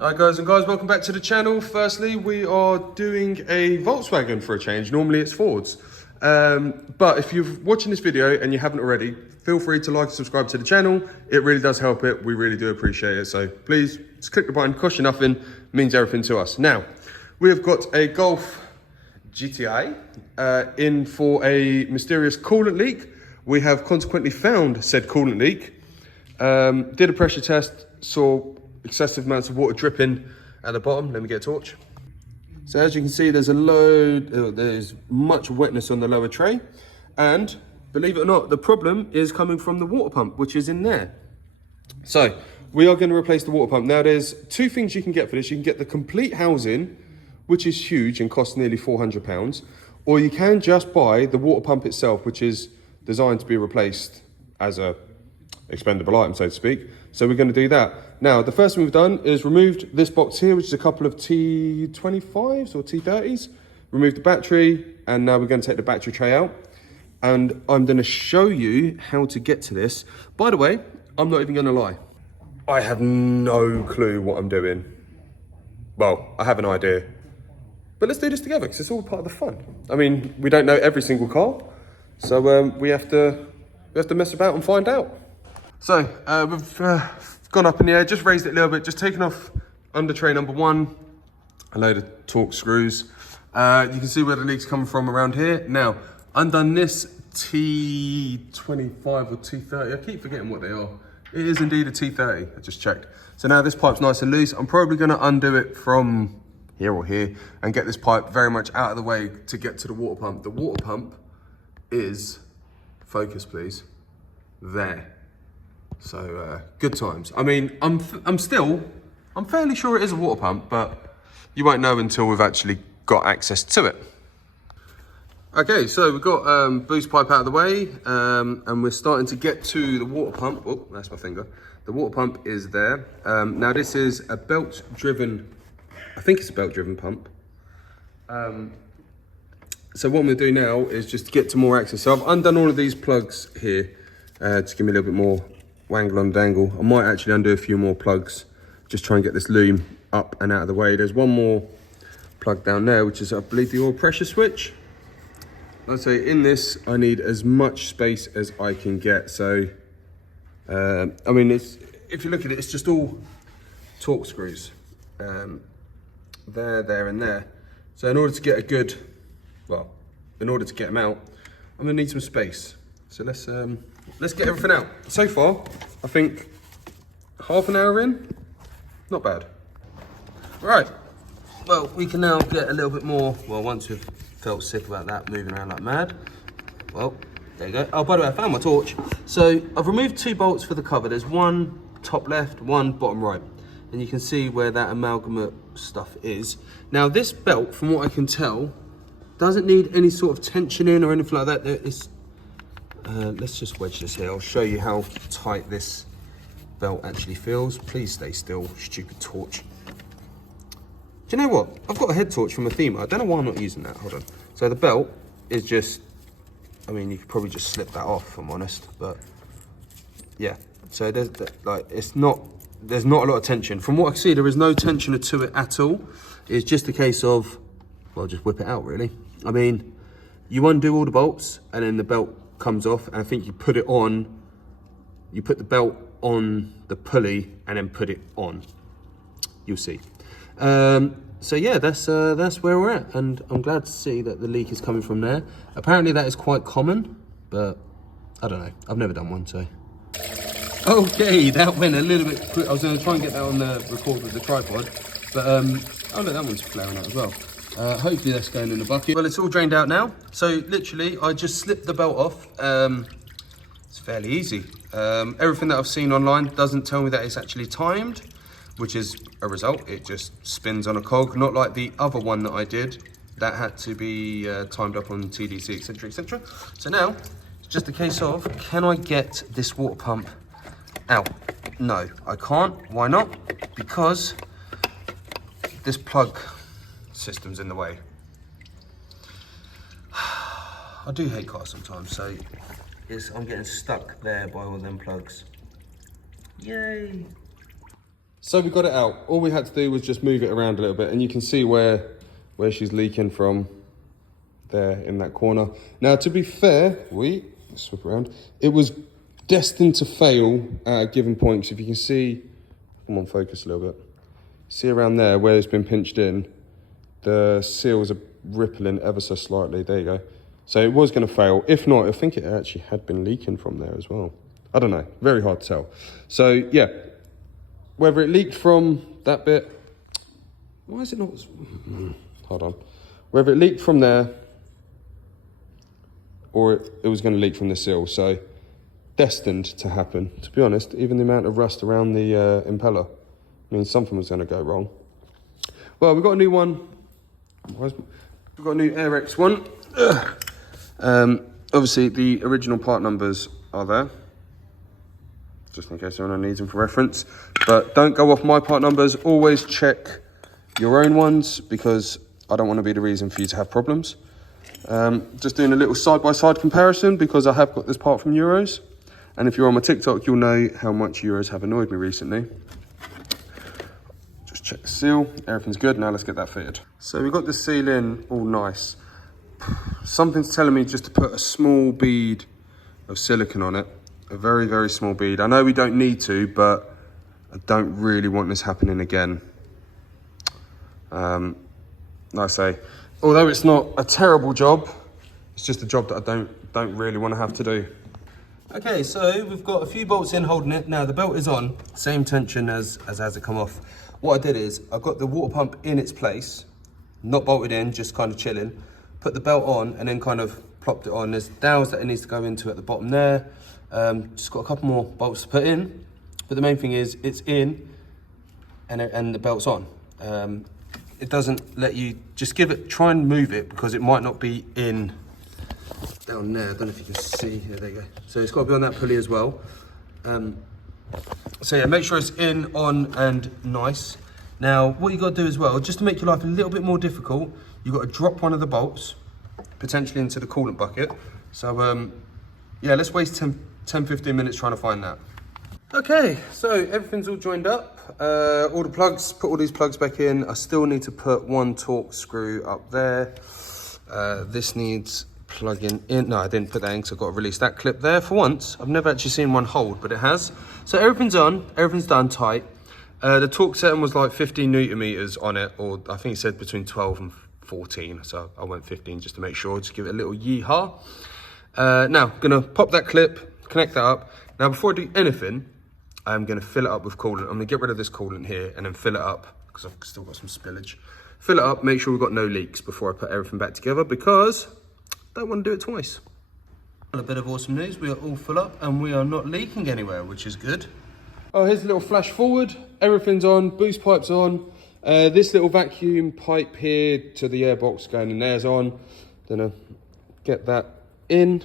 Hi guys and guys, welcome back to the channel. Firstly, we are doing a Volkswagen for a change. Normally it's Fords. But if you're watching this video and you haven't already, feel free to like and subscribe to the channel. It really does help it. We really do appreciate it. So please just click the button, cost you nothing, means everything to us. Now, we have got a Golf GTi in for a mysterious coolant leak. We have consequently found said coolant leak. Did a pressure test, saw excessive amounts of water dripping at the bottom. Let me get a torch. So as you can see, there's there's much wetness on the lower tray, and believe it or not, the problem is coming from the water pump, which is in there. So we are going to replace the water pump. Now there's two things you can get for this. You can get the complete housing, which is huge and costs nearly £400, or you can just buy the water pump itself, which is designed to be replaced as a expendable item, so to speak. So we're going to do that. Now, the first thing we've done is removed this box here, which is a couple of T25s or T30s. Removed the battery, and now we're going to take the battery tray out. And I'm going to show you how to get to this. By the way, I'm not even going to lie. I have no clue what I'm doing. Well, I have an idea. But let's do this together, because it's all part of the fun. I mean, we don't know every single car. So we have to mess about and find out. So we've gone up in the air, just raised it a little bit, just taken off under tray number one, a load of torque screws. You can see where the leak's coming from around here. Now, undone this T25 or T30, I keep forgetting what they are. It is indeed a T30, I just checked. So now this pipe's nice and loose. I'm probably gonna undo it from here or here and get this pipe very much out of the way to get to the water pump. The water pump is, focus please, there. So good times. I mean, I'm fairly sure it is a water pump, but you won't know until we've actually got access to it. Okay, so we've got boost pipe out of the way, and we're starting to get to the water pump. Oh, that's my finger. The water pump is there. Now this is a belt-driven, I think it's a belt-driven pump. So what I'm gonna do now is just get to more access. So I've undone all of these plugs here to give me a little bit more wangle on dangle. I might actually undo a few more plugs, just try and get this loom up and out of the way. There's one more plug down there, which is, I believe, the oil pressure switch. I'd say in this, I need as much space as I can get. So, I mean, if you look at it, it's just all torque screws. There, and there. So in order to get in order to get them out, I'm gonna need some space. So let's get everything out. So far, I think half an hour in, not bad. Right, well, we can now get a little bit more, well, once we've felt sick about that, moving around like mad. Well, there you go. Oh, by the way, I found my torch. So I've removed two bolts for the cover. There's one top left, one bottom right. And you can see where that amalgamate stuff is. Now this belt, from what I can tell, doesn't need any sort of tensioning or anything like that. It's, let's just wedge this here. I'll show you how tight this belt actually feels. Please stay still, stupid torch. Do you know what? I've got a head torch from a Thema. I don't know why I'm not using that. Hold on. So the belt is just, I mean, you could probably just slip that off, if I'm honest. But yeah, so there's like, there's not a lot of tension. From what I see, there is no tensioner to it at all. It's just a case of, well, just whip it out really. I mean, you undo all the bolts and then the belt comes off, and I think you put it on, you put the belt on the pulley and then put it on. You'll see. So yeah, that's where we're at, and I'm glad to see that the leak is coming from there. Apparently that is quite common, but I don't know. I've never done one, so. Okay, that went a little bit quick. I was going to try and get that on the record with the tripod, but oh look, that one's flaring out as well. Hopefully that's going in the bucket. Well, it's all drained out now. So literally, I just slipped the belt off. It's fairly easy. Everything that I've seen online doesn't tell me that it's actually timed, which is a result. It just spins on a cog, not like the other one that I did. That had to be timed up on TDC, etc., etc. So now, it's just a case of, can I get this water pump out? No, I can't. Why not? Because this plug system's in the way. I do hate cars sometimes, so I'm getting stuck there by all them plugs. Yay! So we got it out. All we had to do was just move it around a little bit, and you can see where she's leaking from there in that corner. Now, to be fair, swap around. It was destined to fail at a given point. So if you can see, come on, focus a little bit. See around there where it's been pinched in, the seals are rippling ever so slightly. There you go. So it was going to fail. If not, I think it actually had been leaking from there as well. I don't know. Very hard to tell. So yeah, whether it leaked from that bit, why is it not? Hold on. Whether it leaked from there, or it was going to leak from the seal. So destined to happen. To be honest, even the amount of rust around the impeller means something was going to go wrong. Well, we've got a new one. We've got a new AirX one. Obviously, the original part numbers are there, just in case anyone needs them for reference. But don't go off my part numbers. Always check your own ones, because I don't want to be the reason for you to have problems. Just doing a little side-by-side comparison, because I have got this part from Euros. And if you're on my TikTok, you'll know how much Euros have annoyed me recently. Just check the seal. Everything's good. Now let's get that fitted. So we've got the seal in all nice. Something's telling me just to put a small bead of silicone on it. A very, very small bead. I know we don't need to, but I don't really want this happening again. Like I say, although it's not a terrible job, it's just a job that I don't really want to have to do. Okay, so we've got a few bolts in holding it. Now the belt is on, same tension as it come off. What I did is I got the water pump in its place, not bolted in, just kind of chilling. Put the belt on and then kind of plopped it on. There's dowels that it needs to go into at the bottom there. Just got a couple more bolts to put in, but the main thing is it's in and the belt's on. It doesn't let you just try and move it, because it might not be in down there. I don't know if you can see here. There you go. So it's got to be on that pulley as well. So yeah, make sure it's in, on, and nice. Now, what you got to do as well, just to make your life a little bit more difficult, you've got to drop one of the bolts, potentially into the coolant bucket. So yeah, let's waste 10-15 minutes trying to find that. Okay, so everything's all joined up. All the plugs, put all these plugs back in. I still need to put one Torx screw up there. This needs plugging in. No, I didn't put that in because I've got to release that clip there. For once, I've never actually seen one hold, but it has. So everything's on, everything's done tight. The torque setting was like 15 Newton meters on it, or I think it said between 12 and 14. So I went 15 just to make sure, just give it a little yeehaw. Now, gonna pop that clip, connect that up. Now, before I do anything, I'm gonna fill it up with coolant. I'm gonna get rid of this coolant here and then fill it up, because I've still got some spillage. Fill it up, make sure we've got no leaks before I put everything back together, because I don't want to do it twice. A bit of awesome news, we are all full up and we are not leaking anywhere, which is good. Oh, here's a little flash forward. Everything's on, boost pipe's on. This little vacuum pipe here to the airbox going in there's on. Gonna get that in.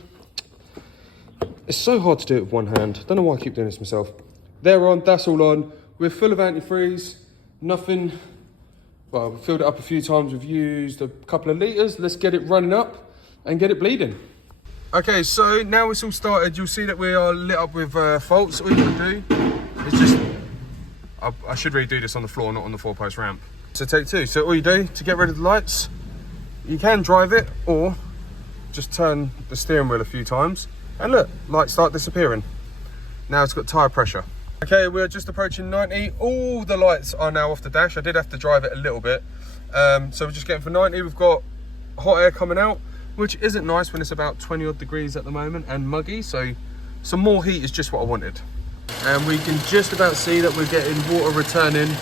It's so hard to do it with one hand. Don't know why I keep doing this myself. They're on, that's all on. We're full of antifreeze, nothing. Well, we filled it up a few times. We've used a couple of litres. Let's get it running up and get it bleeding. Okay, so now it's all started. You'll see that we are lit up with faults. All you gotta do is just, I should really do this on the floor, not on the 4-post ramp. So take two. So all you do to get rid of the lights, you can drive it or just turn the steering wheel a few times and look, lights start disappearing. Now it's got tyre pressure. Okay, we're just approaching 90. All the lights are now off the dash. I did have to drive it a little bit. So we're just getting for 90. We've got hot air coming out, which isn't nice when it's about 20 odd degrees at the moment and muggy. So some more heat is just what I wanted. And we can just about see that we're getting water returning.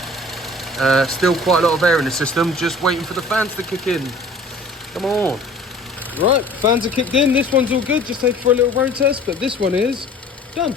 Still quite a lot of air in the system, just waiting for the fans to kick in. Come on. Right, fans are kicked in. This one's all good, just take it for a little road test, but this one is done.